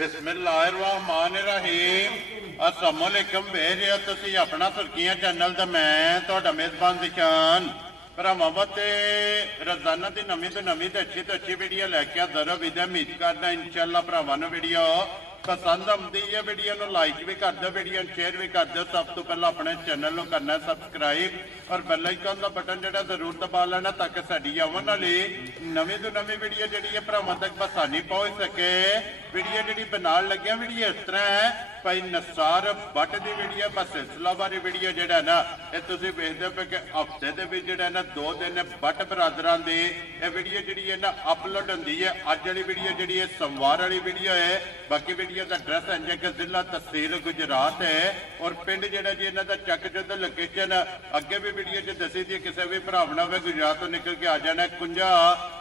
बिस्मिल्लाहिर्रहमानिर्रहीम। अस्सलाम वालेकुम भेजिया तुसी अपना सुर्खियां चैनल ते मैं तुहाडा मेज़बान दिशान भरावां ते रोजाना की नवी तो नवी तो अच्छी वीडियो लैके हाज़र होई दी उम्मीद करना इंशाअल्लाह भरावां नूं वीडियो पसंद आती है। वीडियो को लाइक भी कर दो, वीडियो शेयर भी कर दो। सब तो पहले अपने चैनल को करना सब्सक्राइब और बेल आइकन का बटन जो जरूर दबा लेना ताकि साड़ी आने वाली नवी तो नवी वीडियो जी भरावां तक आसानी पहुँच सके। वीडियो जी बना लगे वीडियो इस तरह है भाई नसार भट्ट की वीडियो बस सिलसिलावारी वीडियो जो है ना ये वेखते पे कि हफ्ते के जो ना 2 दिन भट्ट बरादरां की वीडियो जी है ना अपलोड होंगी है। अज वाली वीडियो जी है सोमवार वाली वीडियो है। बाकी वीडियो का एड्रैस है कि जिला तहसील गुजरात है और पिंड जो जी इन्हों का चक जुद्ध लोकेशन अगे भी वीडियो च दसी थी। किसी भी भरावना वे गुजरात तो निकल के आ जाना कुंजा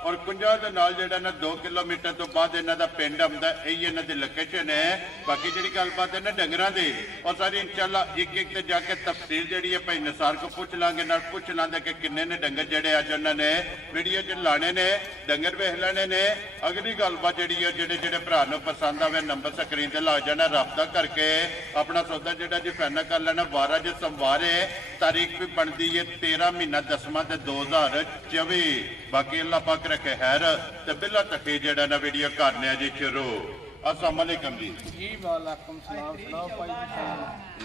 और कुंजा के नाल जो ना 2 किलोमीटर तो बाद इन्हों का पिंड आता, यही इन्हों की लोकेशन है। बाकी जी गलबात है ना डंगरां दी और सारी इंशाअल्लाह एक एक ते जाके तफसील जी है भाई नसार को पूछ लांगे ना पूछ लांगे कि किन्ने ने डंगर जड़े अज उन्होंने वीडियो च लाने ने डंगर वेख लेने ने। अगली गलबात जी है जेडे भरा नूं पसंद आवे नंबर स्क्रीन ते ला जाना, रब्ता करके अपना सौदा जो जी फाइनल कर लेना। 12 जो सोमवार है, तारीख भी बनती है 13 महीना 10वां 2024। बाकी अल्लाह पाक रखे खैर ते बिला तकी जेड़ा ना वीडियो करने जी शुरू। अस्सलाम वालेकुम जी। वालेकुम सलाम। सुनाओ भाई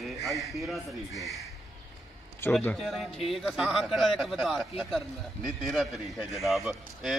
ये आज 13 तारीख है 14 ठीक है साहा कड़ा एक बता की करना नहीं 13 तारीख है जनाब।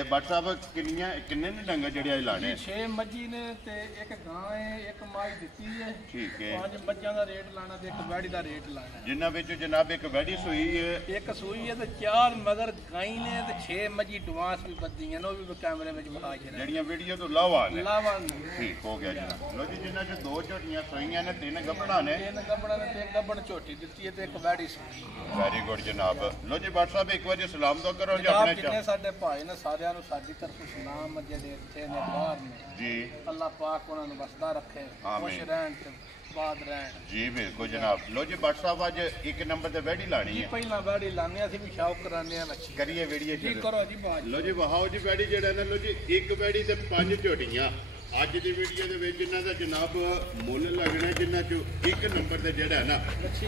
बट साहब किन्ने ने डंगर जेड़े लाने 6 मज्जी ने ते एक गां है एक माई दिती है। ठीक है 5 मज्जां दा रेट लाना ते एक वैड़ी दा रेट लाना जिन्ना विच जनाब एक वैड़ी सूई है एक सूई है ते 4 मगर गाई ने ते 6 मज्जी एडवांस भी बद्दियां ने वो भी कैमरे में बता के जड़ियां वीडियो तो लावा ने लावा ठीक हो गया जनाब। लो जी जिन्ना च 2 झोटियां सूईयां ने 3 गब्बड़ा ने 3 गब्बड़ा ने ते एक गब्बड़ झोटी दिती है ते एक वैड़ी सूई। वेरी गुड जनाब। लो जी भट्ट साहब एक बार सलाम तो करो जी अपने जिन्ने साडे भाई ने सारियां नु साडी तरफ सलाम जेडे इत्थे ने बाहर ने जी अल्लाह पाक उन्हां नु बसदा रखे खुश रहन ते बाद रहन जी बिल्कुल जनाब। लो जी भट्ट साहब आज 1 नंबर ते वैड़ी लानी है पहला वैड़ी लाने असि भी शौक कराने आ बच्ची करिए वीडियो जी करो जी बात। लो जी वहाओ जी वैड़ी जेड़ा ना लो जी एक वैड़ी ते 5 झोटियां अज की वीडियो जिन्हों का जनाब मुल लगना जिन्हों चो 1 नंबर से जोड़ा है ना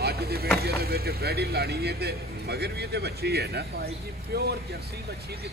अज की वीडियो वैड़ी लानी है तो मगर भी ये बच्ची है ना भाई जी प्योर जर्सी बच्ची दी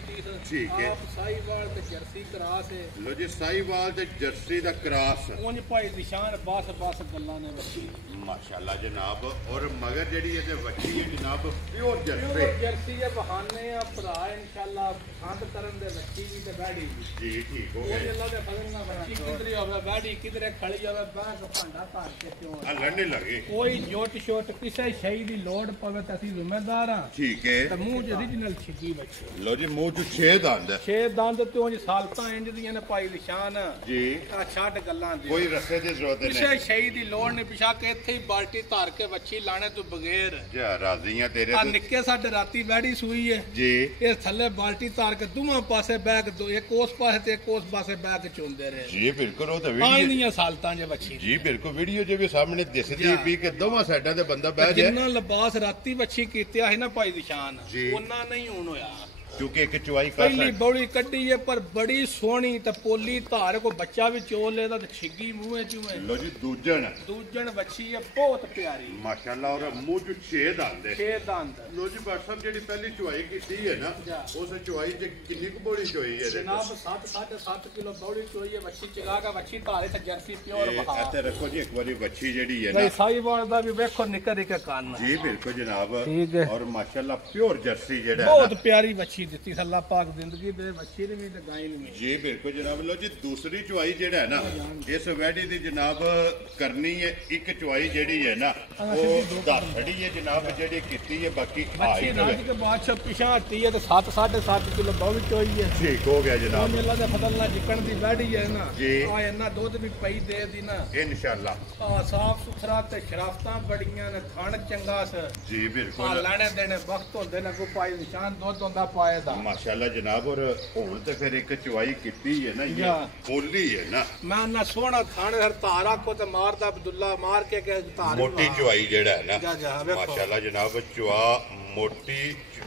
ठीक है साहीवाल ते जर्सी क्रॉस है। लो जी साहीवाल ते जर्सी दा क्रॉस उंज भाई निशान बस गल्लां ने बच्ची माशाल्लाह जनाब। और मगर जेडी ये बच्ची है जनाब प्योर जर्सी है बहाने आ भरा इंशाअल्लाह खंड करन दे बच्ची भी ते बैड़ी भी जी ठीक हो गया अल्लाह दे फजल नाल किधर होवे बैड़ी किधर खड़ी होवे बाहर को भांडा तार के क्यों लड़ने लगे कोई जोट शोट किसी शई दी लोड़ पवे ते असि जिम्मेदार हां ठीक है ते मुंह च ओरिजिनल छिगी बच्ची। लो जी मुंह च 6 दंद 6 दंद ते उंज सालतां इंज दियां ने पाई निशान जी आ छाड़ गल्लां दी कोई रस्से दी जरूरत नहीं किसी शई दी लोड़ नहीं पिछा के इत्थे ही बाल्टी तार के बच्ची लाने तो बगैर जा राजी हां तेरे आ निक्के साडे राती वैड़ी सूई है जी इस थल्ले बाल्टी तार के दोवां पासे बैग दो एक उस पासे ते एक उस पासे बैग चोंदे रहे जी बिल्कुल वो तो वीडियो सालतां जे बच्ची जी बिल्कुल वीडियो जो भी सामने दिसदी भी कि दोवां साइडां ते बंदा बैठ जाए जिन्ना लिबास राती बच्ची कीतिया है ना भाई निशान उन्ना नहीं हुण होया क्योंकि एक चुवाई कर पहली बौली कड्डी है पर बड़ी सोहनी ते पोली धार को बच्चा भी चोल लेदा ते छिगी मुंह चूए। लो जी दूजन बच्ची है बहुत प्यारी माशाल्लाह और मुंह च 6 दंद है 6 दंद। लो जी भट्ट साहब जेडी पहली चुवाई कीती है ना उस चुवाई च कितनी को बौली चोई है जनाब 7.5 किलो बौली चोई है बच्ची चगा का बच्ची धारे ते जर्सी प्योर बहा ऐसे रखो जी एक बारी बच्ची जेडी है ना साहीवाल दा भी देखो निक्का निक्का कान जी बिल्कुल जनाब और माशाल्लाह प्योर जर्सी जेड़ा बहुत प्यारी बच्ची दिती अल्लाह पाक जिंदगी दे बच्ची ने भी ते गाय ने भी जी बिल्कुल जनाब। लो जी दूसरी चुवाई जेड़ा है ना इस वैडी दी जनाब करनी है एक चुवाई जेड़ी है ना वो दाखड़ी है जनाब जेडी कीती है बाकी बच्ची राज के बादशाह पिछा हटी है तो 7.5 किलो बौली चोई है ठीक हो गया जनाब। अल्लाह दे फजल नाल जिकण दी वैडी है ना जी आ इन्ना दूध भी पई दे दी ना इंशाअल्लाह साफ सुथरा ते शराफतां बड़ियां ने खान चंगा स जी बिल्कुल लाने देने वक्त होंदे ने को पाई निशान दूध होंदा पाए दा माशाल्लाह जनाब। और हुण ते फिर एक चुवाई कीती है ना ये बोली है ना मैं ना सोना खाने हर तारा को ते मारदा अब्दुल्ला मार के तार मोटी चुवाई जेड़ा है ना माशाल्लाह जनाब चुआ मोटी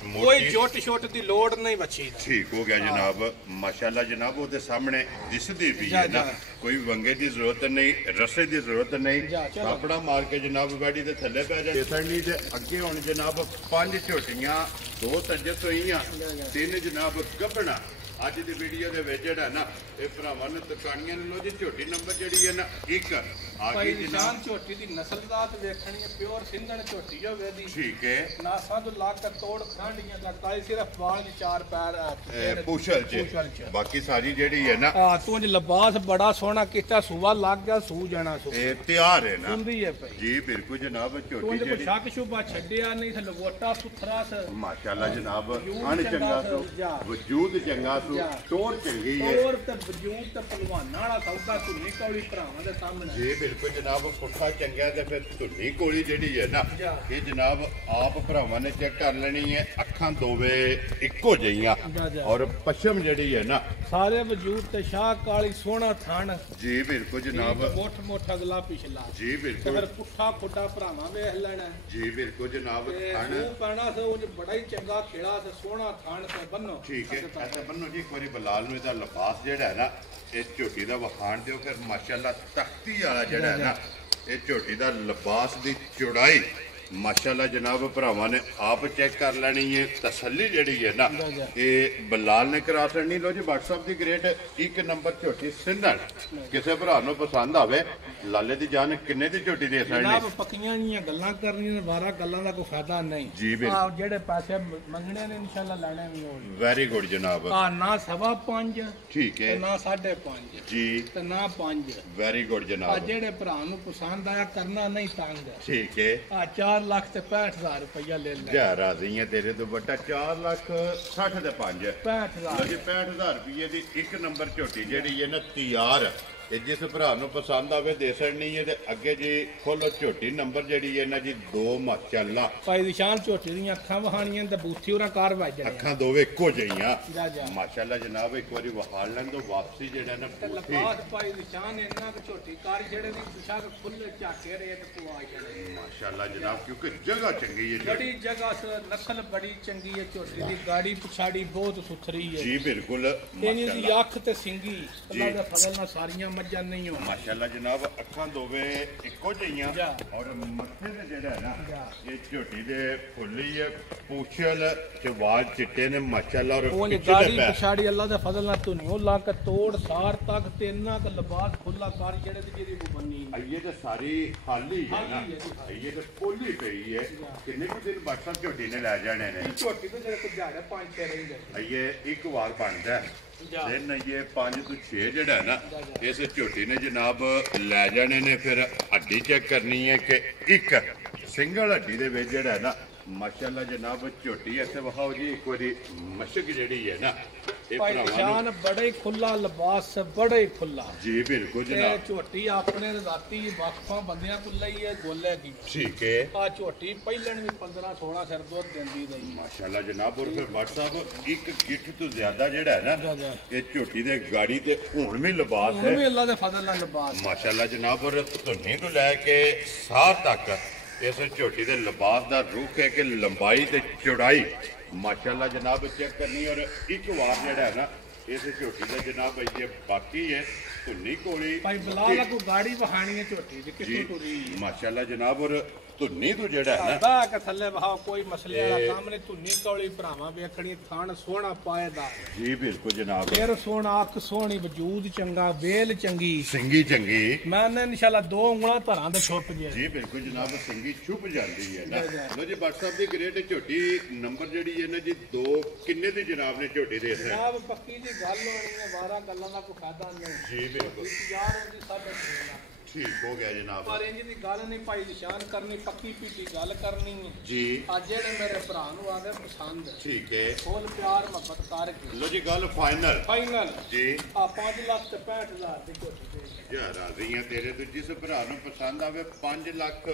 कोई जोट शोट दी लोड़ नहीं बची ठीक हो गया जनाब माशाल्लाह जनाब ਉਹਦੇ ਸਾਹਮਣੇ ਦਿਸਦੀ ਵੀ ਹੈ ਨਾ ਕੋਈ ਵੰਗੇ ਦੀ ਜ਼ਰੂਰਤ ਨਹੀਂ ਰਸੇ ਦੀ ਜ਼ਰੂਰਤ ਨਹੀਂ ਆਪਣਾ ਮਾਰ ਕੇ ਜਨਾਬ ਗਾੜੀ ਦੇ ਥੱਲੇ ਪੈ ਜਾ ਸੜਨੀ ਦੇ ਅੱਗੇ ਹੁਣ ਜਨਾਬ 5 ਝੋਟੀਆਂ 2 ਤੱਜਸ ਹੋਈਆਂ 3 ਜਨਾਬ ਗੱਭਣਾ ਅੱਜ ਦੀ ਵੀਡੀਓ ਦੇ ਵਿੱਚ ਜਿਹੜਾ ਨਾ ਇਹ ਭਰਾਵਾਂ ਨੇ ਦੁਕਾਨੀਆਂ ਨੂੰ ਲੋ ਜੀ ਝੋਟੀ ਨੰਬਰ ਜਿਹੜੀ ਹੈ ਨਾ 1 ਆ ਗਈ ਜਨਾਬ ਝੋਟੀ ਦੀ ਨਸਲਜ਼ਾਤ ਵੇਖਣੀ ਹੈ ਪਿਓਰ ਸਿੰਧਣ ਝੋਟੀ ਹੋਵੇ ਦੀ ਠੀਕ ਹੈ ਨਾਸਾਂ ਤੋਂ ਲਾ ਕੇ ਤੋੜ ਖਾਂਡੀਆਂ ਦਾ ਕਾਈ ਸਿਰਫ ਵਾਲ ਦੇ 4 ਪੈਰ ਪੁਸ਼ਲ ਚ ਬਾਕੀ ਸਾਰੀ ਜਿਹੜੀ ਹੈ ਨਾ ਆ ਤੂੰ ਜੀ ਲਿਬਾਸ ਬੜਾ ਸੋਹਣਾ ਕੀਤਾ ਸੂਆ ਲੱਗ ਗਿਆ ਸੂ ਜਾਣਾ ਸੂ ਇਹ ਤਿਆਰ ਹੈ ਨਾ ਹੁੰਦੀ ਹੈ ਭਾਈ ਜੀ ਬਿਲਕੁਲ ਜਨਾਬ ਝੋਟੀ ਤੂੰ ਜੀ ਸ਼ੱਕ ਸ਼ੁਬਾ ਛੱਡਿਆ ਨਹੀਂ ਤੇ ਲਗੋਟਾ ਸੁਥਰਾ ਸ ਮਾਸ਼ਾਅੱਲਾ ਜਨਾਬ ਅਣ ਚੰਗਾ ਸੋ ਵਜੂਦ ਚੰਗਾ ਸੋ ਤੋੜ ਚੰਗੀ ਹੈ ਤੋੜ ਤੇ ਵਜੂਦ ਤੇ ਪਹਿਲਵਾਨਾਂ ਵਾਲਾ ਸੌਦਾ ਧੁੰਨੀ ਕੌਲੀ ਭਰਾਵਾਂ ਦੇ ਸਾਹਮਣੇ ਜੀ ਬਿਲਕੁਲ ਜਨਾਬ ਪੁੱਠਾ ਚੰਗਿਆ ਤੇ ਫਿਰ ਧੁੰਨੀ ਕੋਲੀ ਜਿਹੜੀ ਹੈ ਨਾ ਇਹ ਜਨਾਬ ਆਪ ਭਰਾਵਾਂ ਨੇ ਚੈੱਕ ਕਰ ਲੈਣੀ ਹੈ ਅੱਖਾਂ ਦੋਵੇਂ ਇੱਕੋ ਜਿਹੀਆਂ ਔਰ ਪਸ਼ਮ ਜਿਹੜੀ ਹੈ ਨਾ ਸਾਰੇ ਵਜੂਦ ਤੇ ਸ਼ਾਹ ਕਾਲੀ ਸੋਹਣਾ ਥਣ ਜੀ ਬਿਲਕੁਲ ਜਨਾਬ ਮੋਠ ਮੋਠ ਅਗਲਾ ਪਿਛਲਾ ਜੀ ਬਿਲਕੁਲ ਫਿਰ ਪੁੱਠਾ ਖੁੱਡਾ ਭਰਾਵਾਂ ਵੇਖ ਲੈਣਾ ਜੀ ਬਿਲਕੁਲ ਜਨਾਬ ਥਣ ਉਹ ਪੈਣਾ ਸੇ ਉਹ ਬੜਾ ਹੀ ਚੰਗਾ ਖੇੜਾ ਤੇ ਸੋਹਣਾ ਥਣ ਤੇ ਬੰਨੋ ਠੀਕ ਹੈ ਐਸਾ ਬੰਨੋ ਜੀ ਇੱਕ ਵਾਰੀ ਬਲਾਲ ਨੂੰ ਇਹਦਾ ਲਿਬਾਸ ਜਿਹੜਾ ਹੈ ਨਾ ਇਹ ਝੋਟੀ ਦਾ ਵਖਾਣ ਦਿਓ ਫਿਰ ਮਾਸ਼ਾਅੱਲਾ ਤਖਤੀ ਵਾਲਾ ਜਿਹੜਾ ਹੈ ਨਾ ਇਹ ਝੋਟੀ ਦਾ ਲਿਬਾਸ ਦੀ ਚੌੜਾਈ ਮਾਸ਼ਾਅੱਲਾ ਜਨਾਬ ਭਰਾਵਾਂ ਨੇ ਆਪ ਚੈੱਕ ਕਰ ਲੈਣੀ ਹੈ ਤਸੱਲੀ ਜਿਹੜੀ ਹੈ ਨਾ ਇਹ ਬਲਾਲ ਨੇ ਕਰਾ ਲੈਣੀ ਲੋ ਜੀ WhatsApp ਦੀ ਗ੍ਰੇਟ 1 ਨੰਬਰ ਝੋਟੀ ਸਿੰਧਣ ਕਿਸੇ ਭਰਾ ਨੂੰ ਪਸੰਦ ਆਵੇ ਲਾਲੇ ਦੀ ਜਾਨ ਕਿੰਨੇ ਦੀ ਝੋਟੀ ਦੇ ਸਕਣੀ ਜਨਾਬ ਪੱਕੀਆਂ ਜੀਆਂ ਗੱਲਾਂ ਕਰਨੀਆਂ 12 ਗੱਲਾਂ ਦਾ ਕੋਈ ਫਾਇਦਾ ਨਹੀਂ ਜੀ ਬਿਲਕੁਲ ਜਿਹੜੇ ਪੈਸੇ ਮੰਗਣੇ ਨੇ ਇਨਸ਼ਾਅੱਲਾ ਲੈਣੇ ਵੀ ਹੋਣ ਵੈਰੀ ਗੁੱਡ ਜਨਾਬ ਆ ਨਾ 5.5 ਠੀਕ ਹੈ ਨਾ 5.5 ਜੀ ਤੇ ਨਾ 5 ਵੈਰੀ ਗੁੱਡ ਆ ਜਨਾਬ ਜਿਹੜੇ ਭਰਾ ਨੂੰ ਪਸੰਦ ਆਇਆ ਕਰਨਾ ਨਹੀਂ ਤੰਗ ਠੀਕ ਹੈ ਆ 4 ਲੱਖ ਤੇ 65000 ਰੁਪਇਆ ਲੈ ਲੈ ਜਾ ਰਾਜ਼ੀ ਹੈ ਤੇਰੇ ਤੋਂ ਵੱਡਾ 4 ਲੱਖ 60 ਦੇ 5 65000 ਜੀ 65000 ਰੁਪਏ ਦੀ 1 ਨੰਬਰ ਝੋਟੀ ਜਿਹੜੀ ਹੈ ਨਾ ਤਿਆਰ ਇਹ ਜਿਸ ਭਰਾ ਨੂੰ ਪਸੰਦ ਆਵੇ ਦੇ ਸਕਣੀ ਹੈ ਤੇ ਅੱਗੇ ਜੀ ਖੋਲੋ ਝੋਟੀ ਨੰਬਰ ਜਿਹੜੀ ਹੈ ਨਾ ਜੀ 2 ਮਾਸ਼ਾਅੱਲਾ ਭਾਈ ਨਿਸ਼ਾਨ ਝੋਟੀ ਦੀਆਂ ਅੱਖਾਂ ਵਹਾਣੀਆਂ ਤੇ ਬੂਥੀ ਉਹਨਾਂ ਕਾਰ ਵੱਜਣੇ ਅੱਖਾਂ ਦੋਵੇਂ ਇੱਕੋ ਜਿਹੀਆਂ ਜਾ ਜਾ ਮਾਸ਼ਾਅੱਲਾ ਜਨਾਬ ਇੱਕ ਵਾਰੀ ਵਹਾੜ ਲੈਣ ਤੋਂ ਵਾਪਸੀ ਜਿਹੜਾ ਨਾ ਤੇ ਲਬਾਸ ਭਾਈ ਨਿਸ਼ਾਨ ਇੰਨਾ ਕਿ ਝੋਟੀ ਕਾਰ ਜਿਹੜੇ ਦੀ ਪੁਸ਼ਾਕ ਖੁੱਲੇ ਝਾਕੇ ਰੇਤ ਪਵਾ ਛੜੇ ਮਾਸ਼ਾਅੱਲਾ ਜਨਾਬ ਕਿਉਂਕਿ ਜਗ੍ਹਾ ਚੰਗੀ ਹੈ ਬੜੀ ਜਗ੍ਹਾ ਨਸਲ ਬੜੀ ਚੰਗੀ ਹੈ ਝੋਟੀ ਦੀ ਗਾੜੀ ਪਛਾੜੀ ਬਹੁਤ ਸੁਥਰੀ ਹੈ ਜੀ ਬਿਲਕੁਲ ਇਹਨੀ ਦੀ ਅੱਖ ਤੇ ਸਿੰਗੀ ਅੱਲਾ ਦਾ ਫਜ਼ਲ ਨਾਲ ਸਾਰੀਆਂ ਮੱਝਾਂ ਨਹੀਂ ਹੋ ਮਾਸ਼ਾਅੱਲਾ ਜਨਾਬ ਅੱਖਾਂ ਦੋਵੇਂ ਇੱਕੋ ਜਿਹੀਆਂ ਔਰ ਮੱਥੇ ਤੇ ਜਿਹੜਾ ਹੈ ਨਾ ਇਹ ਝੋਟੀ ਦੇ ਫੁੱਲੀ ਹੈ ਪੂਛਲ ਤੇ ਵਾਲ ਚਿੱਟੇ ਨੇ ਮਾਸ਼ਾਅੱਲਾ ਔਰ ਉਹ ਗਾੜੀ ਪਛਾੜੀ ਅੱਲਾ ਦਾ ਫਜ਼ਲ ਨਾਲ ਧੁਨੀਓ ਲਾ ਕੇ ਤੋੜ ਸਾਰ ਤੱਕ ਤੇ ਇੰਨਾ ਕ ਲਿਬਾਸ ਖੁੱਲਾ ਕਰ ਜਿਹੜੇ ਦੀ ਜਿਹਦੀ ਕੋ ਬੰਨੀ ਇਹ ਤੇ ਸਾਰੀ ਖਾਲੀ ਹੈ ਨਾ ਇਹ ਤੇ ਖੋਲੀ ਪਈ ਹੈ ਕਿੰਨੇ ਕੁ ਦਿਨ WhatsApp ਝੋਟੀ ਨੇ ਲੈ ਜਾਣੇ ਨੇ ਝੋਟੀ ਤੇ ਜਿਹੜੇ ਕੁ ਜਾੜੇ 5-6 ਰਹਿੰਦੇ ਇਹ ਇੱਕ ਵਾਰ ਬਣਦਾ ਦਿਨ ਇਹ 5 ਤੋਂ 6 ਜਿਹੜਾ ਹੈ ਨਾ ਇਸ ਝੋਟੀ ਨੇ ਜਨਾਬ ਲੈ ਜਾਣੇ ਨੇ ਫਿਰ ਹੱਡੀ ਚੈੱਕ ਕਰਨੀ ਹੈ ਕਿ ਇੱਕ ਸਿੰਗਲ ਹੱਡੀ ਦੇ ਵਿੱਚ ਜਿਹੜਾ ਹੈ ਨਾ ਮਾਸ਼ਾਅੱਲਾ ਜਨਾਬ ਝੋਟੀ ਇੱਥੇ ਵਿਖਾਓ ਜੀ ਇੱਕ ਵਾਰੀ ਮਸ਼ਕ ਜਿਹੜੀ ਹੈ ਨਾ ਇਹ ਭਰਾਵਾਂ ਨੂੰ ਬੜਾ ਹੀ ਖੁੱਲਾ ਲਿਬਾਸ ਬੜਾ ਹੀ ਖੁੱਲਾ ਜੀ ਬਿਲਕੁਲ ਜਨਾਬ ਝੋਟੀ ਆਪਣੇ ਰਾਤੀ ਵਕਫਾਂ ਬੰਦਿਆਂ ਕੋਲ ਲਈ ਹੈ ਗੋਲੇ ਦੀ ਠੀਕ ਹੈ ਆ ਝੋਟੀ ਪਹਿਲਣ ਵੀ 15-16 ਸਿਰ ਦੁੱਧ ਦਿੰਦੀ ਰਹੀ ਮਾਸ਼ਾਅੱਲਾ ਜਨਾਬ ਔਰ ਫਿਰ WhatsApp ਇੱਕ ਗਿੱਠ ਤੋਂ ਜ਼ਿਆਦਾ ਜਿਹੜਾ ਹੈ ਨਾ ਇਹ ਝੋਟੀ ਦੇ ਗਾੜੀ ਤੇ ਹੁਣ ਵੀ ਲਿਬਾਸ ਹੈ ਹੁਣ ਵੀ ਅੱਲਾ ਦੇ ਫਜ਼ਲ ਨਾਲ ਲਿਬਾਸ ਮਾਸ਼ਾਅੱਲਾ ਜਨਾਬ ਔਰ ਧੁੰਨੀ ਤੋਂ ਲੈ ਕੇ ਸਾਰ ਤੱਕ ਇਸ ਝੋਟੀ ਦੇ ਲਿਬਾਸ ਦਾ ਰੁਖ ਹੈ ਕਿ ਲੰਬਾਈ ਤੇ ਚੌੜਾਈ ਮਾਸ਼ਾਅੱਲਾ ਜਨਾਬ ਚੈੱਕ ਕਰਨੀ ਔਰ ਇੱਕ ਵਾਰ ਜਿਹੜਾ ਹੈ ਨਾ ਇਸ ਝੋਟੀ ਦਾ ਜਨਾਬ ਇਹ ਬਾਕੀ ਹੈ ਧੁੰਨੀ ਕੋਲੀ ਭਾਈ ਬਲਾਲ ਕੋ ਗਾੜੀ ਵਹਾਣੀ ਹੈ ਝੋਟੀ ਦੀ ਕਿੱਥੋਂ ਟੁਰੀ ਮਾਸ਼ਾਅੱਲਾ ਜਨਾਬ ਔਰ ਧੁੰਨੀ ਤੋਂ ਜਿਹੜਾ ਹੈ ਨਾ ਬਾ ਕੇ ਥੱਲੇ ਵਹਾ ਕੋਈ ਮਸਲੇ ਵਾਲਾ ਕੰਮ ਨਹੀਂ ਧੁੰਨੀ ਕੋਲੀ ਭਰਾਵਾਂ ਵੇਖਣੀ ਥਣ ਸੋਹਣਾ ਪਾਏਦਾ ਜੀ ਬਿਲਕੁਲ ਜਨਾਬ ਫਿਰ ਸੋਹਣਾ ਅੱਖ ਸੋਹਣੀ ਵਜੂਦ ਚੰਗਾ ਵੇਲ ਚੰਗੀ ਸਿੰਗੀ ਚੰਗੀ ਮੈਂ ਨੇ ਇਨਸ਼ਾਅੱਲਾ 2 ਉਂਗਲਾਂ ਧਰਾਂ ਤੇ ਛੁੱਪ ਜੇ ਜੀ ਬਿਲਕੁਲ ਜਨਾਬ ਸਿੰਗੀ ਛੁਪ ਜਾਂਦੀ ਹੈ ਨਾ ਲੋ ਜੀ WhatsApp ਦੀ ਗ੍ਰੇਟ ਝੋਟੀ ਨੰਬਰ ਜਿਹੜੀ ਹੈ ਨਾ ਜੀ 2 ਕਿੰਨੇ ਦੀ ਜਨਾਬ ਨੇ ਝੋਟੀ ਦੇ ਦਿੱਤੀ ਜਨਾਬ ਪੱਕੀ ਦੀ ਗੱਲ ਹੋਣੀ ਹੈ 12 ਗੱਲਾਂ ਦਾ ਕੋਈ ਫਾਇਦਾ ਨਹੀਂ ਜੀ ਬਿਲਕੁਲ ਯਾਰ ਉਹਦੀ 6.5 ਠੀਕ ਹੋ ਗਿਆ ਜਨਾਬ ਪਰ ਇੰਜ ਦੀ ਗੱਲ ਨਹੀਂ ਭਾਈ ਨਿਸ਼ਾਨ ਕਰਨੀ ਪੱਕੀ ਪੀਟੀ ਗੱਲ ਕਰਨੀ ਹੈ ਜੀ ਅੱਜ ਜਿਹੜੇ ਮੇਰੇ ਭਰਾ ਨੂੰ ਆ ਗਏ ਪਸੰਦ ਠੀਕ ਹੈ ਫੁੱਲ ਪਿਆਰ ਮੁਹੱਬਤ ਕਰਕੇ ਲੋ ਜੀ ਗੱਲ ਫਾਈਨਲ ਜੀ ਆ 5 ਲੱਖ ਤੇ 65000 ਦੀ ਝੋਟੀ ਦੇ ਯਾਰ ਰਾਜ਼ੀ ਆ ਤੇਰੇ ਤੋਂ ਜਿਸ ਭਰਾ ਨੂੰ ਪਸੰਦ ਆਵੇ 5 ਲੱਖ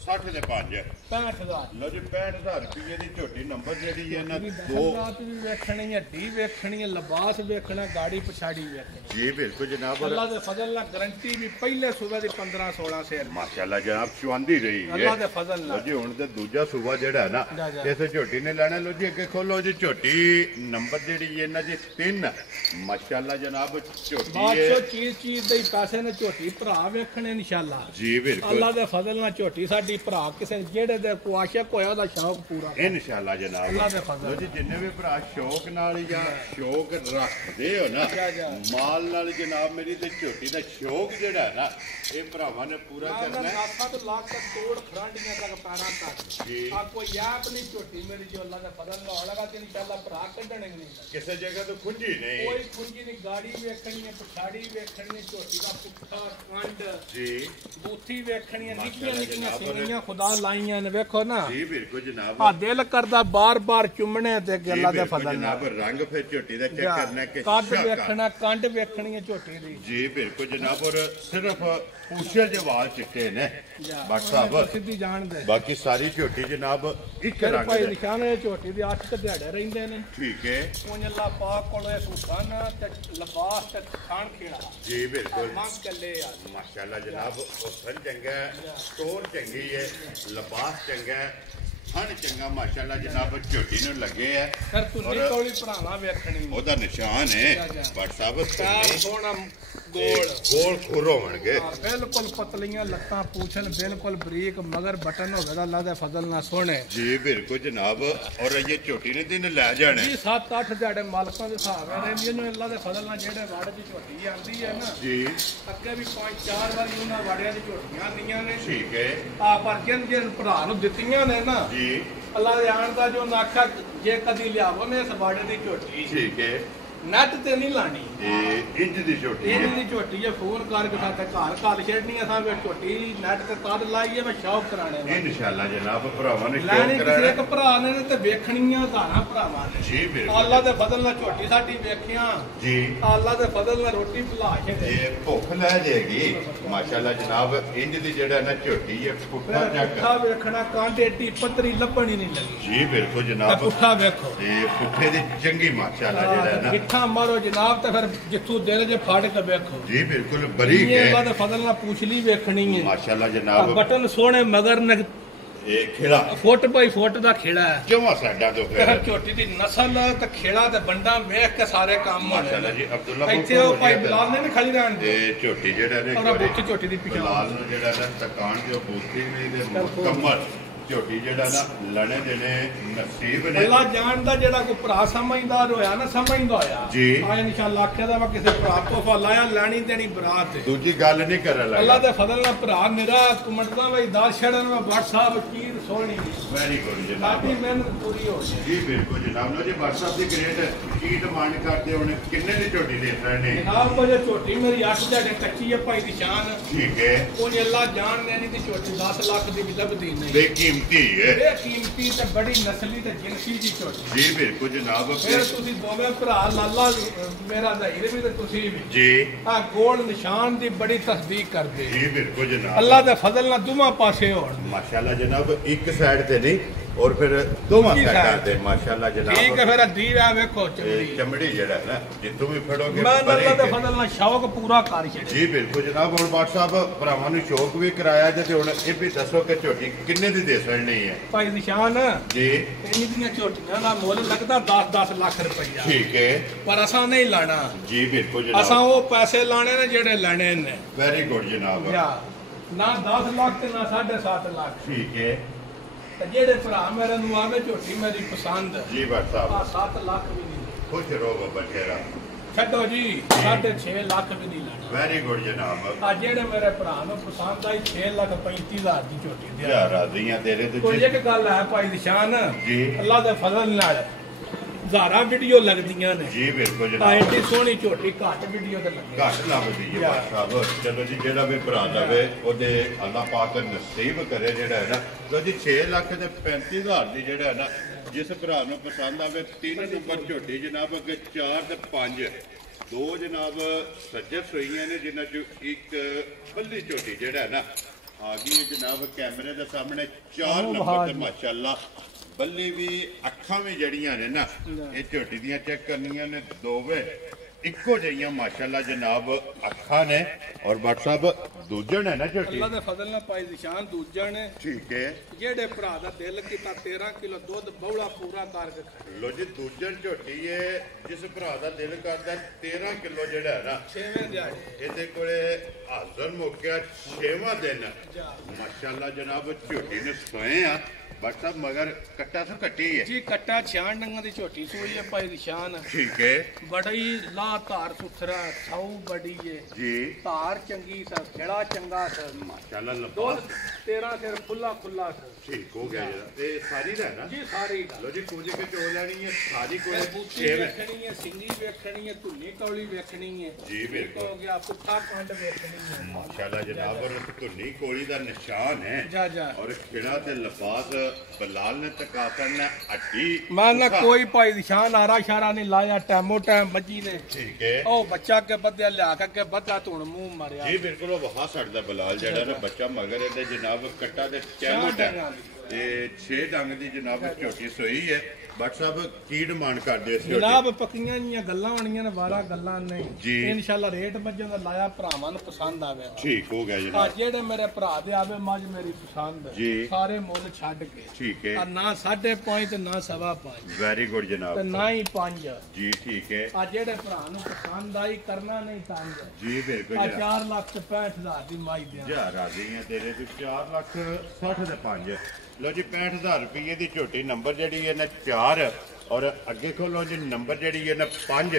60 ਦੇ 5 65000 ਲੋ ਜੀ 65000 ਰੁਪਏ ਦੀ ਝੋਟੀ ਨੰਬਰ ਜਿਹੜੀ ਹੈ ਨਾ 2 ਰਾਤ ਵੀ ਵੇਖਣੀ ਹੈ ਢੀ ਵੇਖਣੀ ਹੈ ਲਿਬਾਸ ਵੇਖਣਾ ਗਾੜੀ ਪਛਾੜੀ ਵੇਖਣੀ ਜੀ ਬਿਲਕੁਲ ਜਨਾਬ ਅੱਲਾ ਦੇ ਫਜ਼ਲ ਨਾਲ ਗਰੰਟੀ ਵੀ ਪਹਿਲੇ ਸੂਬੇ ਸੂਬੇ ਦੀ 15-16 ਸੇਰ ਮਾਸ਼ਾਅੱਲਾ ਜਨਾਬ ਚੁਆਂਦੀ ਰਹੀ ਹੈ ਅੱਲਾ ਦੇ ਫਜ਼ਲ ਨਾਲ ਜੀ। ਹੁਣ ਤੇ ਦੂਜਾ ਸੂਬਾ ਜਿਹੜਾ ਹੈ ਨਾ ਇਸ ਝੋਟੀ ਨੇ ਲੈਣਾ। ਲੋ ਜੀ ਅੱਗੇ ਖੋਲੋ ਜੀ ਝੋਟੀ ਨੰਬਰ ਜਿਹੜੀ ਇਹਨਾਂ ਦੀ 3 ਮਾਸ਼ਾਅੱਲਾ ਜਨਾਬ ਝੋਟੀ ਬਾਦਸ਼ਾਹ ਚੀਜ਼ ਦੇ ਪੈਸੇ ਨੇ ਝੋਟੀ ਭਰਾ ਵੇਖਣੇ ਇਨਸ਼ਾਅੱਲਾ ਜੀ ਬਿਲਕੁਲ ਅੱਲਾ ਦੇ ਫਜ਼ਲ ਨਾਲ ਝੋਟੀ ਸਾਡੀ ਭਰਾ ਕਿਸੇ ਜਿਹੜੇ ਦੇ ਕੋ ਆਸ਼ਿਕ ਹੋਇਆ ਉਹਦਾ ਸ਼ੌਕ ਪੂਰਾ ਇਨਸ਼ਾਅੱਲਾ ਜਨਾਬ। ਅੱਲਾ ਦੇ ਫਜ਼ਲ ਲੋ ਜੀ ਜਿੰਨੇ ਵੀ ਭਰਾ ਸ਼ੌਕ ਨਾਲ ਜਾਂ ਸ਼ੌਕ ਰੱਖਦੇ ਹੋ ਨਾ ਮਾਲ ਨਾਲ ਜਨਾਬ ਮੇਰੀ ਤੇ ਝੋਟੀ ਦਾ ਸ਼ੌਕ ਜਿਹੜਾ ਹੈ ਨਾ ਇਹ ਭਰਾਵਾਂ ਨੇ ਪੂਰਾ ਕਰਨਾ ਹੈ। ਨਾਥਾ ਤੋਂ ਲਾ ਕੇ ਤੋੜ ਖਰਾਂਡੀਆਂ ਤੱਕ ਪੈਰਾਂ ਤੱਕ ਜੀ ਆ ਕੋਈ ਯਾਪ ਨਹੀਂ ਝੋਟੀ ਮੇਰੀ ਜੋ ਅੱਲਾ ਦਾ ਫਜ਼ਲ ਨਾਲ ਹੋਣਾ ਤੇ ਇਨਸ਼ਾਅੱਲਾ ਭਰਾ ਕੱਢਣੇ ਨਹੀਂ ਕਿਸੇ ਜਗ੍ਹਾ ਤੋਂ ਖੁੰਝੀ ਨਹੀਂ ਕੋਈ ਖੁੰਜੀ ਨਹੀਂ। ਗਾੜੀ ਵੇਖਣੀ ਹੈ ਪਛਾੜੀ ਵੇਖਣੀ ਹੈ ਝੋਟੀ ਦਾ ਪੁੱਠਾ ਕੰਡ ਜੀ ਬੂਥੀ ਵੇਖਣੀ ਹੈ ਨਿੱਕੀਆਂ ਨਿੱਕੀਆਂ ਸਿੰਗੀਆਂ ਖੁਦਾ ਲਾਈਆਂ ਨੇ ਵੇਖੋ ਨਾ ਜੀ ਬਿਲਕੁਲ ਜਨਾਬ। ਆ ਦਿਲ ਕਰਦਾ ਬਾਰ-ਬਾਰ ਚੁੰਮਣੇ ਤੇ ਅੱਲਾ ਦੇ ਫਜ਼ਲ ਨਾਲ ਜਨਾਬ ਰੰਗ ਫਿਰ ਝੋਟੀ ਦਾ ਚੈੱਕ ਕਰਨਾ ਕਿ ਕੱਦ ਵੇਖਣਾ ਕੰਡ ਵੇਖਣੀ ਹੈ ਝੋਟੀ ਦੀ ਜੀ ਬਿਲਕੁਲ ਜਨਾਬ। ਔਰ ਸਿਰਫ ਪੂਛੇ ਦੇ ਵਾਲ ਚਿੱਟੇ ਨੇ ਬਟ ਸਾਹਿਬ ਸਿੱਧੀ ਜਾਣਦੇ ਬਾਕੀ ਸਾਰੀ ਝੋਟੀ ਜਨਾਬ ਇੱਕ ਫਿਰ ਰੰਗ ਭਾਈ ਦੇ ਨਿਸ਼ਾਨ ਹੈ ਝੋਟੀ ਦੇ 8 ਦਿਹਾੜੇ ਰਹਿੰਦੇ ਨੇ ਠੀਕ ਹੈ। ਉਹ ਅੱਲਾ ਪਾਕ ਕੋਲੋਂ ਸੁਖਾਨ ਤੇ ਲਬਾਸ ਤੇ ਖਾਣ ਖੇੜਾ ਜੀ ਬਿਲਕੁਲ ਮੰਗ ਕੱਲੇ ਆ ਮਾਸ਼ਾਅੱਲਾ ਜਨਾਬ। ਉਹ ਸਨ ਚੰਗਾ ਹੈ, ਟੋਰ ਚੰਗੀ ਹੈ, ਲਿਬਾਸ ਚੰਗਾ ਹੈ, ਥਣ ਚੰਗਾ ਮਾਸ਼ਾਅੱਲਾ ਜਨਾਬ ਝੋਟੀ ਨੂੰ ਲੱਗੇ ਹੈ। ਫਿਰ ਤੁਸੀਂ ਕੋਲੀ ਭਰਾਵਾਂ ਵੇਖਣੀ ਉਹਦਾ ਨਿਸ਼ਾਨ ਹੈ ਬਟ ਸਾਹਿਬ ਸੋਹਣਾ ਗੋਲ ਗੋਲ ਖੁਰ ਹੋਣਗੇ ਬਿਲਕੁਲ ਪਤਲੀਆਂ ਲੱਤਾਂ ਪੂਛਣ ਬਿਲਕੁਲ ਬਰੀਕ ਮਗਰ ਬਟਨ ਹੋਵੇਗਾ ਅੱਲਾ ਦੇ ਫਜ਼ਲ ਨਾਲ ਸੋਹਣੇ ਜੀ ਬਿਲਕੁਲ ਜਨਾਬ। ਔਰ ਇਹ ਝੋਟੀ ਨੇ ਦਿਨ ਲੈ ਜਾਣੇ ਜੀ 7-8 ਦਿਹਾੜੇ ਮਾਲਕਾਂ ਦੇ ਹਿਸਾਬ ਨਾਲ ਰਹਿੰਦੀਆਂ ਨੇ ਅੱਲਾ ਦੇ ਫਜ਼ਲ ਨਾਲ ਜਿਹੜੇ ਵਾੜੇ ਦੀ ਝੋਟੀ ਆਉਂਦੀ ਹੈ ਨਾ ਜੀ ਅੱਗੇ ਵੀ 5-4 ਵਾਰੀ ਉਹਨਾਂ ਵਾੜਿਆਂ ਦੀ ਝੋਟੀਆਂ ਆਉਂਦੀਆਂ ਨੇ ਠੀਕ ਹੈ। ਆ ਪਰ ਜਿਨ ਭਰਾ ਨੂੰ ਦਿੱਤੀਆਂ ਨੇ ਨਾ ਜੀ ਅੱਲਾ ਦੇ ਆਣ ਦਾ ਜੋ ਨਾਖਾ ਜੇ ਕਦੀ ਲਿਆਵੋ ਨੇ ਇਸ ਵਾੜੇ ਦੀ ਝੋਟੀ ਠੀਕ ਹੈ। ਨੱਟ ਤੇ ਨਹੀਂ ਲਾਣੀ ਇਹ ਇੰਜ ਦੀ ਝੋਟੀ ਹੈ। ਇੰਜ ਦੀ ਝੋਟੀ ਹੈ ਫੋਨ ਕਰਕੇ ਸਾਡਾ ਘਰ ਘਾਲ ਛੱਡਣੀ ਆ ਸਾਵੇਂ ਝੋਟੀ ਨੱਟ ਤੇ ਤਦ ਲਾਈਏ ਮੈਂ ਸ਼ੌਕ ਕਰਾਣੇ ਨੇ ਇਨਸ਼ਾਅੱਲਾ ਜਨਾਬ ਭਰਾਵਾਂ ਨੇ ਲੈਣੀ ਸ਼ੌਕ ਕਿਸੇ ਕਰਾਣਾ ਇੱਕ ਭਰਾ ਨੇ ਤੇ ਵੇਖਣੀਆਂ ਧਾਰਾਂ ਭਰਾਵਾਂ ਨੇ ਜੀ ਬਿਲਕੁਲ ਅੱਲਾ ਦੇ ਫਜ਼ਲ ਨਾਲ ਝੋਟੀ ਸਾਡੀ ਵੇਖਿਆ ਜੀ। ਅੱਲਾ ਦੇ ਫਜ਼ਲ ਨਾਲ ਰੋਟੀ ਭੁਲਾ ਛੱਡੇ ਇਹ ਭੁੱਖ ਲੈ ਜਾਏਗੀ ਮਾਸ਼ਾਅੱਲਾ ਜਨਾਬ। ਇੰਜ ਦੀ ਜਿਹੜਾ ਨਾ ਝੋਟੀ ਹੈ ਪੁੱਠਾ ਚੱਕ ਪੁੱਠਾ ਵੇਖਣਾ ਕਾਂਡੇ ਏਡੀ ਪੱਤਰੀ ਲੱਭਣੀ ਨਹੀਂ ਲੱਗੀ ਜੀ ਬਿਲਕੁਲ ਤੇ ਜਨਾਬ। ਪੁੱਠਾ ਵੇਖੋ ਇਹ ਪੁੱਠੇ ਦੀ ਚੰਗੀ ਮਾਸ਼ਾਅੱਲਾ ਜਿਹੜਾ ਹੈ ਨਾ ਗਿੱਠਾ ਮਾਰੋ ਜਨਾਬ ਤੇ ਫਿਰ ਜਿੱਥੋਂ ਦਿਲ ਜੇ ਫਾੜ ਕੇ ਵੇਖੋ ਜੀ ਬਿਲਕੁਲ ਬਰੀਕ ਇਹ ਅੱਲਾ ਹੈ ਦੇ ਫਜ਼ਲ ਨਾਲ ਪੁੱਛ ਲਈ ਵੇਖਣੀ ਹੈ ਮਾਸ਼ਾਅੱਲਾ ਜਨਾਬ। ਬਟਨ ਸੋਹਣੇ ਮਗਰ ਨੇ ਇਹ ਖੇੜਾ ਫੁੱਟ ਬਾਈ ਫੁੱਟ ਦਾ ਖੇੜਾ ਹੈ ਜਮਾ ਸਾਡਾ ਤੋਂ ਫਿਰ ਫਿਰ ਝੋਟੀ ਦੀ ਨਸਲ ਤੇ ਖੇੜਾ ਤੇ ਬੰਡਾ ਵੇਖ ਕੇ ਸਾਰੇ ਕੰਮ ਮਾਸ਼ਾਅੱਲਾ ਹੋਣੇ ਜੀ। ਅਬਦੁੱਲਾ ਇੱਥੇ ਉਹ ਭਾਈ ਬਿਲਾਲ ਨੇ ਖੜੀ ਰਹਿਣ ਦੇ ਇਹ ਝੋਟੀ ਜਿਹੜਾ ਨੇ ਔਰ ਬੁੱਤ ਝੋਟੀ ਦੀ ਬਿਲਾਲ ਪਿਛਾਣ ਨੂੰ ਜਿਹੜਾ ਨਾ ਤਕਾਨ ਜੋ ਬੂਥੀ ਵੀ ਦੇ ਮੁਕੰਮਲ ਝੋਟੀ ਜਿਹੜਾ ਨਾ ਲਣੇ ਦੇ ਨੇ ਨਸੀਬ ਨੇ ਅੱਲਾ ਜਾਣਦਾ ਜਿਹੜਾ ਕੋਈ ਭਰਾ ਸਮਝਦਾਰ ਹੋਇਆ ਨਾ ਸਮਝਦਾ ਹੋਇਆ ਜੀ। ਆ ਇਨਸ਼ਾਅੱਲਾ ਆਖਿਆ ਦਾ ਵਾ ਕਿਸੇ ਭਰਾ ਤੋਹਫਾ ਲਾਇਆ ਲੈਣੀ ਦੇਣੀ ਬਰਾਤ ਤੇ ਦੂਜੀ ਗੱਲ ਨਹੀਂ ਕਰਨ ਅੱਲਾ ਲੱਗਾ। ਦੇ ਫਜ਼ਲ ਨਾਲ ਭਰਾ ਮੇਰਾ ਕੁਮਟਦਾ ਬਈ ਦਾਸ ਛੜਨ ਵਾ ਬਟ ਸਾਹਿਬ ਚੀਜ਼ ਸੋਹਣੀ ਵੈਰੀ ਗੁੱਡ ਜਨਾਬ। ਸਾਡੀ ਮਿਹਨਤ ਪੂਰੀ ਹੋ ਜਾਏ ਜੀ ਬਿਲਕੁਲ ਜਨਾਬ। ਲੋ ਜੀ WhatsApp ਦੀ ਗ੍ਰੇਡ ਕੀ ਡਿਮਾਂਡ ਕਰਦੇ ਹੁਣ ਕਿੰਨੇ ਦੀ ਝੋਟੀ ਦੇ ਰਹੇ ਨੇ? ਜਨਾਬ ਕੋਲ ਝੋਟੀ ਮੇਰੀ 8 ਦਿਹਾੜੇ ਕੱਚੀ ਹੈ ਭਾਈ ਦੀ ਸ਼ਾਨ ਠੀਕ ਹੈ। ਉਹ ਅੱਲਾ ਜਾਣਦੇ ਨਹੀਂ ਦੀ ਝੋਟੀ 10 ਲੱਖ ਦੀ ਵੀ ਲੱਭਦੀ ਨਹੀਂ ਬੇਕੀਮਤੀ ਹੈ ਇਹ ਕੀਮਤੀ ਤੇ ਬੜੀ ਨਸਲੀ ਤੇ ਜਿਨਸੀ ਦੀ ਝੋਟੀ ਜੀ ਬਿਲਕੁਲ ਜਨਾਬ। ਫਿਰ ਤੁਸੀਂ ਦੋਵੇਂ ਭਰਾ ਲਾਲਾ ਮੇਰਾ ਜ਼ਹੀਰ ਵੀ ਤੇ ਤੁਸੀਂ ਵੀ ਜੀ ਆ ਗੋਲ ਨਿਸ਼ਾਨ ਦੀ ਬੜੀ ਤਸਦੀਕ ਕਰਦੇ ਜੀ ਬਿਲਕੁਲ ਜਨਾਬ। ਅੱਲਾ ਦੇ ਫਜ਼ਲ ਨਾਲ ਦੋਵਾਂ ਪਾਸੇ ਹੋਣ ਮਾਸ਼ਾਅੱਲਾ ਜਨਾਬ। ਇੱਕ ਸਾਈਡ ਤੇ ਨਹੀਂ ਔਰ ਫਿਰ ਦੋਵਾਂ ਦੂਜੀ ਸਾਈਡਾਂ side ਤੇ ਮਾਸ਼ਾਅੱਲਾ ਠੀਕ ਹੈ ਜਨਾਬ। ਫਿਰ ਅਦੀਬ ਆ ਵੇਖੋ ਇਹ ਚਮੜੀ ਚਮੜੀ ਜਿਹੜਾ ਹੈ ਨਾ ਜਿੱਥੋਂ ਵੀ ਫੜੋਗੇ ਮੈਂ ਅੱਲਾ ਬਰੀਕ ਦੇ ਹੈ। ਫਜ਼ਲ ਨਾਲ ਸ਼ੌਕ ਪੂਰਾ ਕਰ ਛੱਡਿਆ ਜੀ ਬਿਲਕੁਲ ਜਨਾਬ। ਹੁਣ WhatsApp ਭਰਾਵਾਂ ਨੂੰ ਸ਼ੌਕ ਵੀ ਕਰਾਇਆ ਜੇ ਤੇ ਹੁਣ ਇਹ ਵੀ ਦੱਸੋ ਕਿ ਝੋਟੀ ਕਿੰਨੇ ਦੀ ਦੇ ਸਕਣੀ ਹੈ? ਭਾਈ ਨਿਸ਼ਾਨ ਜੀ ਇੰਨੀ ਦੀਆਂ ਝੋਟੀਆਂ ਦਾ ਮੁੱਲ ਲੱਗਦਾ 10-10 ਲੱਖ ਰੁਪਈਆ ਠੀਕ ਹੈ। ਪਰ ਅਸਾਂ ਨਹੀਂ ਲਾਣਾ ਜੀ ਬਿਲਕੁਲ ਅਸਾਂ ਜਨਾਬ। ਉਹ ਪੈਸੇ ਲਾਣੇ ਨੇ ਜਿਹੜੇ ਲੈਣੇ ਨੇ ਵੈਰੀ ਗੁੱਡ ਜਨਾਬ। ਯਾ ਨਾ 10 ਲੱਖ ਤੇ ਨਾ 7.5 ਲੱਖ ਠੀਕ ਹੈ ਤੇ ਜਿਹੜੇ ਭਰਾ ਮੇਰੇ ਨੂੰ ਆਵੇ ਝੋਟੀ ਮੇਰੀ ਪਸੰਦ ਜੀ WhatsApp। ਆ 7 ਲੱਖ ਵੀ ਨਹੀਂ ਖੁਸ਼ ਰਹੋ ਬਚੇਰਾ। ਛੱਡੋ ਜੀ 6.5 ਲੱਖ ਵੀ ਨਹੀਂ ਲੈਣਾ ਵੈਰੀ ਗੁੱਡ ਜਨਾਬ। ਆ ਜਿਹੜੇ ਮੇਰੇ ਭਰਾ ਨੂੰ ਪਸੰਦ ਆਈ 6,35,000 ਦੀ ਝੋਟੀ ਦੇ ਯਾਰ ਰਾਜ਼ੀਆਂ ਤੇਰੇ ਤੇ ਕੋਈ ਇੱਕ ਗੱਲ ਹੈ ਭਾਈ ਨਿਸ਼ਾਨ ਜੀ। ਅੱਲਾ ਦੇ ਫਜ਼ਲ ਨਾਲ ਹਜ਼ਾਰਾਂ ਵੀਡੀਓ ਲੱਗਦੀਆਂ ਨੇ ਜੀ ਬਿਲਕੁਲ ਆ ਜਨਾਬ। ਐਡੀ ਸੋਹਣੀ ਝੋਟੀ ਘੱਟ ਵੀਡੀਓ ਤੇ ਲੱਗੇ ਘੱਟ ਲੱਭਦੀ ਹੈ WhatsApp। ਚਲੋ ਜੀ ਜਿਹੜਾ ਵੀ ਭਰਾ ਜਾਵੇ ਉਹਦੇ ਅੱਲਾਹ ਪਾਕ ਨਸੀਬ ਕਰੇ ਜਿਹੜਾ ਹੈ ਨਾ। ਲੋ ਜੀ 6 ਲੱਖ ਤੇ 35,000 ਦੀ ਜਿਹੜਾ ਹੈ ਨਾ ਜਿਸ ਭਰਾ ਨੂੰ ਪਸੰਦ ਆਵੇ 3 ਨੰਬਰ ਝੋਟੀ ਜਨਾਬ। ਅੱਗੇ 4 ਤੇ 5 ਦੋ ਜਨਾਬ ਸੱਜਰ ਸੋਈਆਂ ਨੇ ਜਿਨ੍ਹਾਂ ਚੋਂ ਇੱਕ ਬੱਲੀ ਝੋਟੀ ਜਿਹੜਾ ਹੈ ਨਾ ਆ ਗਈ ਹੈ ਜਨਾਬ ਕੈਮਰੇ ਦੇ ਸਾਹਮਣੇ 4 ਨੰਬਰ ਤੇ ਮਾਸ਼ਾਅੱਲਾ। ਬੱਲੀ ਵੀ ਅੱਖਾਂ ਵੀ ਜੜੀਆਂ ਨੇ ਨਾ ਇਹ ਝੋਟੀ ਦੀਆਂ ਚੈੱਕ ਕਰਨੀਆਂ ਨੇ ਦੋਵੇਂ इको जइयां माशाल्लाह जनाब अखा ने और बट साहब दूजन है ना झोटी अल्लाह दे फजल नाल पाई निशान दूजन है ठीक है जेड़े भरा दा दिल कीता 13 किलो दूध बौला पूरा करके लो जी दूजन झोटी है जिस भरा दा दिल करदा 13 किलो जेड़ा है ना 6वें दिहाड़े ਇਹਦੇ ਕੋਲੇ ਹਾਜ਼ਰ ਮੁੱਕਿਆ 6ਵਾਂ ਦਿਨ ਮਾਸ਼ਾਅੱਲਾ ਜਨਾਬ ਝੋਟੀ ਨੇ ਸੋਏ ਆ बट साहब मगर कट्टा तो कट्टी है जी कट्टा 6 डंगा दी छोटी सूई है भाई निशान ठीक है बड़ी ला धार सुथरा सौ बड़ी है जी धार चंगी सर खेड़ा चंगा सर माशाल्लाह दूध 13 सिर खुला खुला सर ठीक हो गया ये सारी दा ना जी सारी लो जी कुछ के चो लेनी है सारी को बूटी वेखनी है सिंगी वेखनी है धुनी कौली वेखनी है जी बिल्कुल हो गया पुट्ठा कंड वेखनी है माशाल्लाह जनाब और धुनी कोली दा निशान है जा जा और खिड़ा ते लफाज बलाल ने तकातर ने हड्डी मैंने कोई भाई निशान आरा शारा नहीं लाया टाइमो टाइम बजी ने ठीक है ओ बच्चा के बदया लिया के बच्चा धुन मुंह मारिया जी बिल्कुल वहां सड़दा बलाल जेड़ा ना बच्चा मगर ए जनाब कट्टा दे टाइमो टाइम ते 6 डंग दी जनाब झोटी सोई है बट साहब की डिमांड करदे इस जनाब पक्कियां जियां गल्लां होणियां ने 12 गल्लां नहीं जी इंशाल्लाह रेट मज्जां दा लाया भरावां नूं पसंद आवे ठीक हो गया आ जनाब जेड़े मेरे भरा दे आवे मज मेरी पसंद जी सारे मुੱਲ ਛੱਡ ਕੇ ठीक है आ ना 5.5 ਤੇ ਨਾ 5.5 वेरी गुड जनाब ਤੇ ਨਾ ਹੀ 5 जी ठीक है ਆ ਜਿਹੜੇ ਭਰਾ ਨੂੰ ਪਸੰਦ ਆਈ ਕਰਨਾ ਨਹੀਂ ਤੰਗ जी बिल्कुल ਆ जनाब 4,65,000 ਦੀ ਮਾਈ ਦਿਆਂ जा राजी है तेरे तो 4,60,000 दे 5 लो जी 65,000 रुपये की झोटी नंबर जी है ना 4 और अगे खोलो जी नंबर जी है ना 5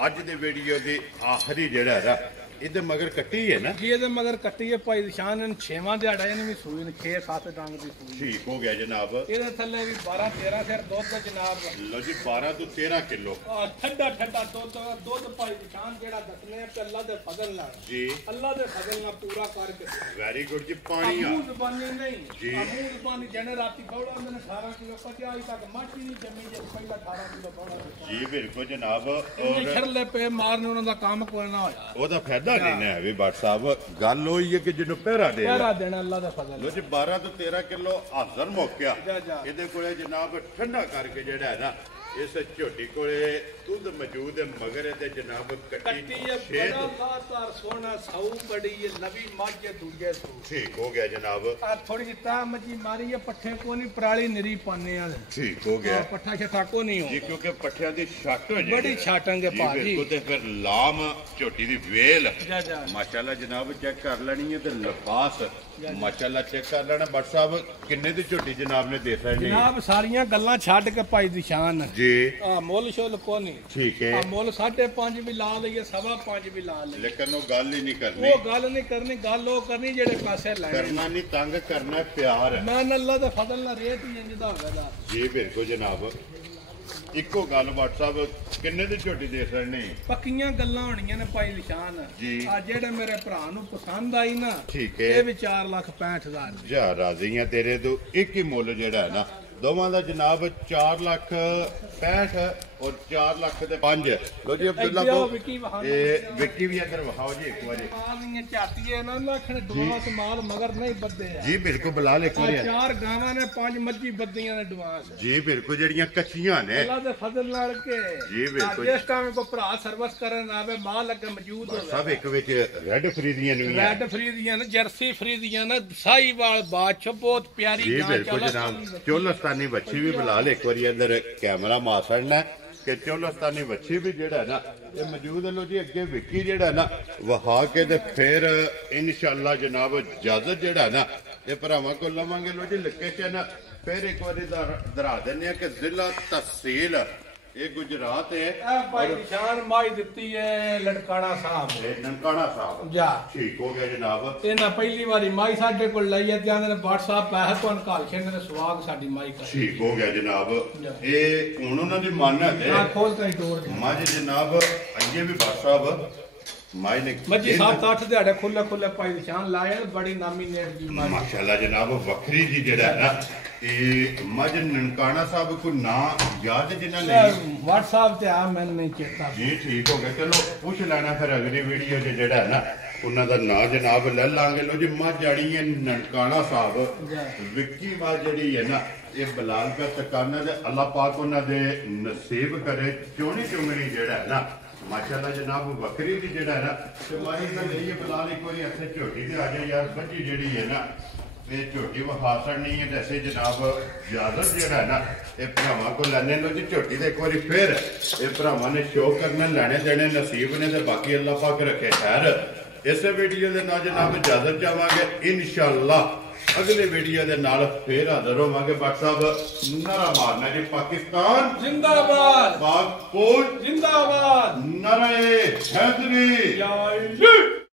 अज दे वीडियो की आखिरी जड़ा है इधर मगर कट्टी है ना जी ਇਹਦੇ ਮਗਰ ਕੱਟੀ ਹੈ ਭਾਈ ਨਿਸ਼ਾਨ ਨੇ 6ਵਾਂ ਦਿਹਾੜਾ ਇਹਨੇ ਵੀ ਸੂਈ ਨੇ 6-7 ਡੰਗ ਦੀ ਸੂਈ ठीक हो गया जनाब ਇਹਦੇ ਥੱਲੇ ਵੀ 12-13 ਸਿਰ ਦੁੱਧ ਦਾ ਜਨਾਬ लो जी 12 तो 13 किलो ਠੰਡਾ ਠੰਡਾ ਦੁੱਧ ਭਾਈ ਨਿਸ਼ਾਨ ਜਿਹੜਾ ਦੱਸਨੇ ਆ ਕਿ ਅੱਲਾ ਦੇ ਫਜ਼ਲ ਨਾਲ जी ਅੱਲਾ ਦੇ ਫਜ਼ਲ ਨਾਲ ਪੂਰਾ ਕਰਕੇ वेरी गुड जी पानी ਮੂੰਹ ਜ਼ਬਾਨੀ ਨਹੀਂ ਜੀ। ਮੂੰਹ ਜ਼ਬਾਨੀ ਜਨੇ ਰਾਤੀ ਬੌੜਾ ਹੁੰਦੇ ਨੇ 18 ਕਿਲੋ ਪਤਿਆ ਅਜੇ ਤੱਕ ਮਾਟੀ ਨਹੀਂ ਜੰਮੀ ਜੇ ਪਹਿਲਾਂ 18 ਕਿਲੋ ਬੌੜਾ जी बिल्कुल जनाब ਇੰਨੇ और ਛਰਲੇ ਪੇ ਮਾਰਨ ਉਹਨਾਂ ਦਾ ਕੰਮ ਕੋਈ ਨਾ ਹੋਇਆ ਉਹਦਾ ਫਾਇਦਾ ਨਹੀਂ ਨਾ ਹੈ ਵੀ ਬਟ ਸਾਹਿਬ ਗੱਲ ਹੋਈ ਹੈ ਕਿ ਜਿਹਨੂੰ ਪਹਿਰਾ ਦੇ ਪਹਿਰਾ ਦੇਣਾ ਅੱਲਾ ਦਾ ਫਜ਼ਲ ਲੋ ਜੀ 12 ਤੋਂ 13 ਕਿਲੋ ਹਾਜ਼ਰ ਮੁੱਕਿਆ ਜਾ ਜਾ ਇਹਦੇ ਕੋਲੇ ਜਨਾਬ ਠੰਡਾ ਕਰਕੇ ਜਿਹੜਾ ਹੈ ਨਾ ਇਸ ਝੋਟੀ ਕੋਲੇ ਦੁੱਧ ਮੌਜੂਦ ਹੈ ਮਗਰ ਇਹਦੇ ਜਨਾਬ ਕੱਟੀ ਹੈ ਬੜਾ ਲਾਤਾਰ ਸੋਨਾ ਸੌ ਬੜੀ ਹੈ ਨਵੀਂ ਮੱਝ ਹੈ ਦੂਜੇ ਸੂ ਠੀਕ ਹੋ ਗਿਆ ਜਨਾਬ ਆ ਥੋੜੀ ਜਿਹੀ ਤਾਂ ਮੱਜੀ ਮਾਰੀ ਹੈ ਪੱਠੇ ਕੋ ਨਹੀਂ ਪਰਾਲੀ ਨਿਰੀ ਪਾਣੇ ਆ ਠੀਕ ਹੋ ਗਿਆ ਪੱਠਾ ਛੱਠਾ ਕੋ ਨਹੀਂ ਹੋ ਜੀ ਕਿਉਂਕਿ ਪੱਠਿਆਂ ਦੀ ਛੱਟ ਹੋ ਜੀ ਬੜੀ ਛਾਟਾਂਗੇ ਭਾਜੀ ਬਿਲਕੁਲ ਤੇ ਫਿਰ ਲਾਮ ਝੋਟੀ ਦੀ ਵੇਲ ਜਾ ਜਾ ਮਾਸ਼ਾਅੱਲਾ ਜਨਾਬ ਚੈੱਕ ਕਰ ਲੈਣੀ ਹੈ ਤੇ ਲਿਬਾਸ ਮਾਸ਼ਾਅੱਲਾ ਚੈੱਕ ਕਰ ਲੈਣਾ ਬਟ ਸਾਹਿਬ ਕਿੰਨੇ ਦੀ ਝੋਟੀ ਜਨਾਬ ਨੇ ਦੇ ਸਕਣੀ ਜਨਾਬ ਸਾਰੀਆਂ ਗੱਲਾਂ ਛੱਡ ਕੇ ਭਾਈ ਦੀ ਸ਼ਾਨ ਜੀ ਆ ਮੁੱਲ ਸ਼ੁੱਲ ਕੋ ਨਹੀਂ ਠੀਕ ਹੈ ਆ ਮੁੱਲ 5.5 ਵੀ ਲਾ ਲਈਏ 5.5 ਵੀ ਲਾ ਲਈਏ ਲੇਕਿਨ ਉਹ ਗੱਲ ਹੀ ਨਹੀਂ ਕਰਨੀ ਉਹ ਗੱਲ ਨਹੀਂ ਕਰਨੀ ਗੱਲ ਉਹ ਕਰਨੀ ਜਿਹੜੇ ਪਾਸੇ ਲੈਣੇ ਕਰਨਾ ਨਹੀਂ ਤੰਗ ਕਰਨਾ ਪਿਆਰ ਮੈਂ ਅੱਲਾ ਦੇ ਫਜ਼ਲ ਨਾਲ ਰੇਟ ਹੀ ਇੰਜ ਦਾ ਹੋਵੇਗਾ ਜੀ ਬਿਲਕੁਲ ਜਨਾਬ ਇੱਕੋ ਗੱਲ WhatsApp ਕਿੰਨੇ ਦੀ ਝੋਟੀ ਦੇ ਸਕਣੀ ਪੱਕੀਆਂ ਗੱਲਾਂ ਹੋਣੀਆਂ ਨੇ ਭਾਈ ਨਿਸ਼ਾਨ ਜੀ। ਆ ਜਿਹੜੇ ਮੇਰੇ ਭਰਾ ਨੂੰ ਪਸੰਦ ਆਈ ਨਾ ਠੀਕ ਹੈ ਇਹ ਵੀ 4,65,000 ਜਾ ਰਾਜ਼ੀ ਆ ਤੇਰੇ ਤੋਂ ਇੱਕ ਹੀ ਮੁੱਲ ਜਿਹੜਾ ਹੈ ਨਾ ਦੋਵਾਂ ਦਾ ਜਨਾਬ 4,65,000 और 4 लाख ਦੇ 5 ਲੋ ਜੀ ਅਬਦੁੱਲਾ ਕੋ ਇਹ ਵਿੱਕੀ ਵੀ ਅੰਦਰ ਵਹਾਓ ਜੀ ਇੱਕ ਵਾਰੀ ਆਲੀਆਂ ਝਾਤੀਏ ਨਾ ਲੱਖਣ ਡਵਾਸ ਮਾਲ ਮਗਰ ਨਹੀਂ ਬੱਦੇ ਆ ਜੀ ਬਿਲਕੁਲ ਬਲਾਲ ਇੱਕ ਵਾਰੀ ਚਾਰ ਗਾਵਾਂ ਨੇ 5 ਮੱਝੀ ਬੱਦੀਆਂ ਨੇ ਡਵਾਸ ਜੀ ਬਿਲਕੁਲ ਜਿਹੜੀਆਂ ਕੱਚੀਆਂ ਨੇ ਅੱਲਾ ਦੇ ਫਜ਼ਲ ਨਾਲ ਕੇ ਜੀ ਬਿਲਕੁਲ ਜਿਸ ਟਾਈਮ ਕੋ ਭਰਾ ਸਰਵਿਸ ਕਰਨ ਆਵੇ ਮਾਲ ਅੱਗੇ ਮੌਜੂਦ ਹੋਵੇ ਸਭ ਇੱਕ ਵਿੱਚ ਰੈੱਡ ਫਰੀਦੀਆਂ ਨੇ ਰੈੱਡ ਫਰੀਦੀਆਂ ਨੇ ਜਰਸੀ ਫਰੀਦੀਆਂ ਨੇ ਸਾਈਵਾਲ ਬਾਦਸ਼ਾਹ ਬਹੁਤ ਪਿਆਰੀ ਜੀ ਬਿਲਕੁਲ ਜਨਾਬ ਚੋਲਸਤਾਨੀ ਬੱਚੀ ਵੀ ਬਲਾਲ ਇੱਕ ਵਾਰੀ ਅੰਦਰ ਕੈਮਰਾ ਮਾਸੜਨਾ ਕਿ ਚੋਲਸਤਾਨੀ ਬੱਚੀ ਵੀ ਜਿਹੜਾ ਨਾ ਇਹ ਮੌਜੂਦ ਹੈ ਲੋ ਜੀ ਅੱਗੇ ਵਿੱਕੀ ਜਿਹੜਾ ਨਾ ਵਹਾ ਕੇ ਤੇ ਫਿਰ ਇਨਸ਼ਾਅੱਲਾ ਜਨਾਬ ਇਜਾਜ਼ਤ ਜਿਹੜਾ ਨਾ ਇਹ ਭਰਾਵਾਂ ਕੋਲ ਲਵਾਂਗੇ ਲੋ ਜੀ ਲੋਕੇਸ਼ਨ ਫਿਰ ਇੱਕ ਵਾਰੀ ਦਰਾ ਦਿੰਦੇ ਆ ਕਿ ਜ਼ਿਲ੍ਹਾ ਤਹਿਸੀਲ ਇਹ ਗੁਜਰਾਤ ਹੈ ਭਾਈ ਨਿਸ਼ਾਨ ਮਾਈ ਦਿੱਤੀ ਹੈ ਲੜਕਾਣਾ ਸਾਹਿਬ ਇਹ ਨਨਕਾਣਾ ਸਾਹਿਬ ਜਾ ਠੀਕ ਹੋ ਗਿਆ ਜਨਾਬ ਇਹਨਾਂ ਪਹਿਲੀ ਵਾਰੀ ਮਾਈ ਸਾਡੇ ਕੋਲ ਲਈ ਹੈ ਤੇ ਆਂਦੇ ਨੇ WhatsApp ਪੈਸੇ ਤੋਂ ਘਾਲ ਛੇਂਦੇ ਨੇ ਸਵਾਗ ਸਾਡੀ ਮਾਈ ਕਰ ਠੀਕ ਹੋ ਗਿਆ ਜਨਾਬ ਇਹ ਹੁਣ ਉਹਨਾਂ ਦੀ ਮੰਨ ਹੈ ਆ ਖੋਲ ਕੇ ਤੋੜ ਦੇ ਮਾਝ ਜਨਾਬ ਅੱਗੇ ਵੀ WhatsApp ਮਾਈ ਨੇ ਮੱਜੀ 7-8 ਦਿਹਾੜੇ ਖੁੱਲੇ ਖੁੱਲੇ ਭਾਈ ਨਿਸ਼ਾਨ ਲਾਏ ਬੜੀ ਨਾਮੀ ਨੇੜ ਦੀ ਮਾਈ ਮਾਸ਼ਾਅੱਲਾ ਜਨਾਬ ਵੱਖਰੀ ਜੀ ਜਿਹੜਾ ਹੈ ਨਾ ਇਹ ਮਝ ਨਨਕਾਣਾ ਸਾਹਿਬ ਕੋ ਨਾ ਯਾਦ ਜਿਨ੍ਹਾਂ ਨੇ WhatsApp ਤੇ ਆ ਮੈਨੂੰ ਨਹੀਂ ਚੇਤਾ ਜੀ ਠੀਕ ਹੋ ਗਿਆ ਚਲੋ ਪੁੱਛ ਲੈਣਾ ਫਿਰ ਅਗਲੀ ਵੀਡੀਓ 'ਚ ਜਿਹੜਾ ਹੈ ਨਾ ਉਹਨਾਂ ਦਾ ਨਾਂ ਜਨਾਬ ਲੈ ਲਾਂਗੇ ਲੋ ਜੀ ਮੱਝ ਜਾਣੀ ਹੈ ਨਨਕਾਣਾ ਸਾਹਿਬ ਵਿੱਕੀ ਮੱਝ ਜਿਹੜੀ ਹੈ ਨਾ ਇਹ ਬਲਾਲ ਪਾ ਤਕਾਨਾ ਦੇ ਅੱਲਾਹ ਪਾਕ ਉਹਨਾਂ ਦੇ ਨਸੀਬ ਕਰੇ ਚੋਣੀ ਚੁੰਗਣੀ ਜਿਹੜਾ ਹੈ ਨਾ माशाल्लाह जनाब बकरी दी जेड़ा है ना ते मारी तो लईए फिलहाल एक बारी इत्थे झोटी ते आ जाए यार बच्ची जेड़ी है ना ते झोटी विखा छड़नी है जैसे जनाब इजाजत जेड़ा है ना ये भरावां को लैने लो जी झोटी ते एक बारी फिर ये भरावां ने शौक करना लैने देने नसीब ने ते बाकी अल्लाह पाक रखे खैर। इस वीडियो दे नाल जनाब इजाजत चाहांगे इंशाअल्लाह अगले वीडियो दे नाल फिर हाजिर होवांगे। बाकी साहब नारा मारना जी पाकिस्तान जिंदाबाद पाक फौज जिंदाबाद नारे हैदरी या